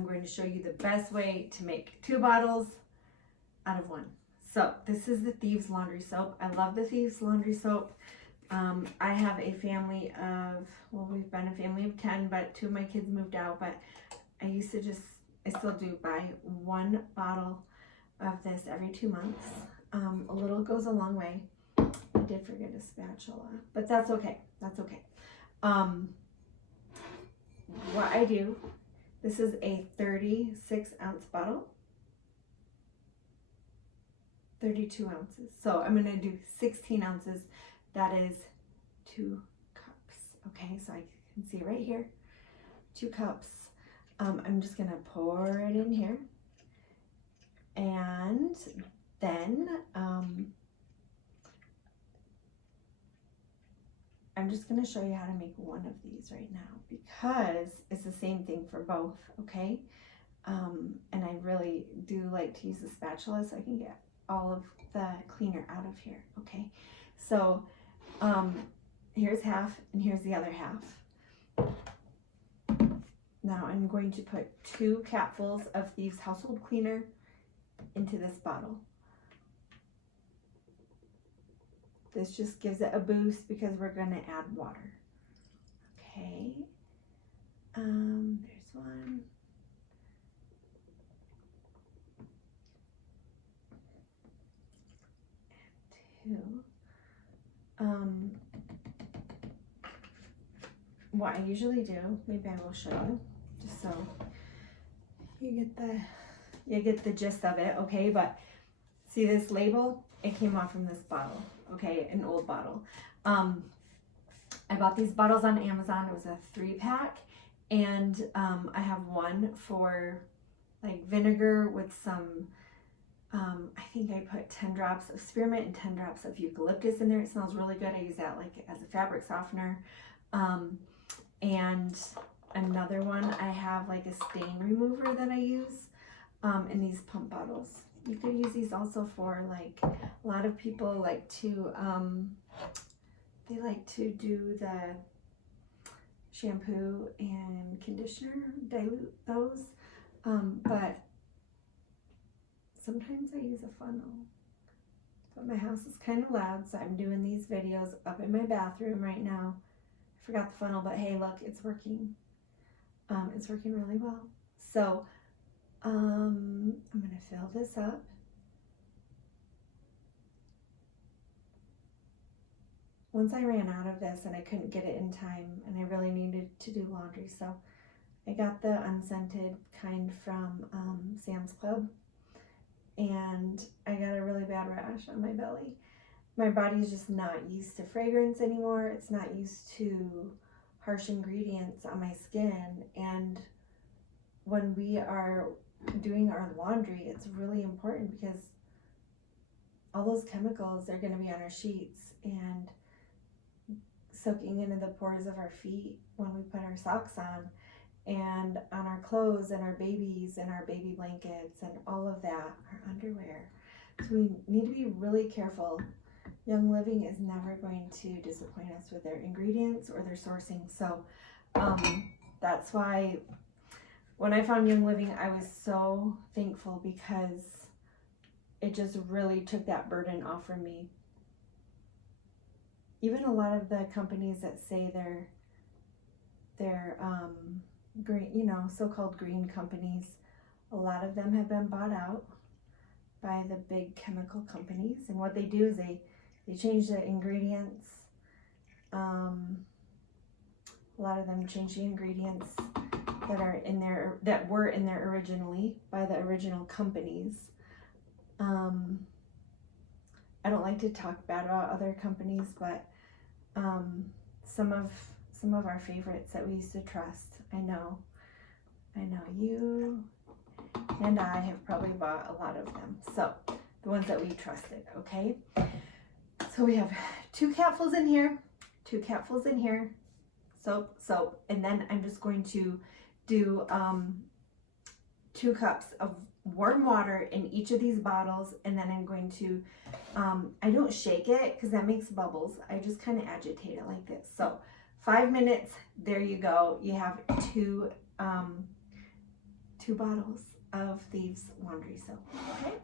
I'm going to show you the best way to make 2 bottles out of 1. So this is the Thieves Laundry Soap. I love the Thieves Laundry Soap. I have a family of, well, we've been a family of 10, but 2 of my kids moved out, but I still do buy 1 bottle of this every 2 months. A little goes a long way. I did forget a spatula, but that's okay. That's okay. What I do, this is a 36-ounce bottle, 32 ounces. So I'm going to do 16 ounces. That is 2 cups. Okay, so I can see right here, 2 cups. I'm just going to pour it in here. And then I'm just going to show you how to make 1 of these right now, because it's the same thing for both, okay? And I really do like to use a spatula so I can get all of the cleaner out of here, okay? So here's half and here's the other half. Now I'm going to put 2 capfuls of Thieves Household Cleaner into this bottle. This just gives it a boost because we're going to add water. Okay. There's 1. And 2. What I usually do, maybe I will show you, just so you get the gist of it, okay? But see this label? It came off from this bottle, okay, an old bottle. I bought these bottles on Amazon. It was a 3-pack, and I have 1 for like vinegar with some, I think I put 10 drops of spearmint and 10 drops of eucalyptus in there. It smells really good. I use that like as a fabric softener. And another one, I have like a stain remover that I use in these pump bottles. You could use these also for, like, a lot of people like to, they like to do the shampoo and conditioner, dilute those, but sometimes I use a funnel. But my house is kind of loud, so I'm doing these videos up in my bathroom right now. I forgot the funnel, but hey, look, it's working. It's working really well. So I'm going to fill this up. Once I ran out of this and I couldn't get it in time, and I really needed to do laundry, so I got the unscented kind from Sam's Club, and I got a really bad rash on my belly. My body's just not used to fragrance anymore. It's not used to harsh ingredients on my skin, and when we are doing our laundry, it's really important because all those chemicals are going to be on our sheets and soaking into the pores of our feet when we put our socks on, and on our clothes and our babies and our baby blankets and all of that, our underwear. So we need to be really careful. Young Living is never going to disappoint us with their ingredients or their sourcing. So that's why when I found Young Living, I was so thankful, because it just really took that burden off from me. Even a lot of the companies that say they're green, you know, so-called green companies, a lot of them have been bought out by the big chemical companies, and what they do is they change the ingredients. A lot of them change the ingredients that are in there, that were in there originally by the original companies. I don't like to talk bad about other companies, but some of our favorites that we used to trust, I know you and I have probably bought a lot of them. So the ones that we trusted, okay? So we have 2 capfuls in here, 2 capfuls in here, soap, and then I'm just going to do 2 cups of warm water in each of these bottles, and then I'm going to, I don't shake it because that makes bubbles. I just kind of agitate it like this. So 5 minutes, there you go. You have two 2 bottles of Thieves Laundry Soap. Okay?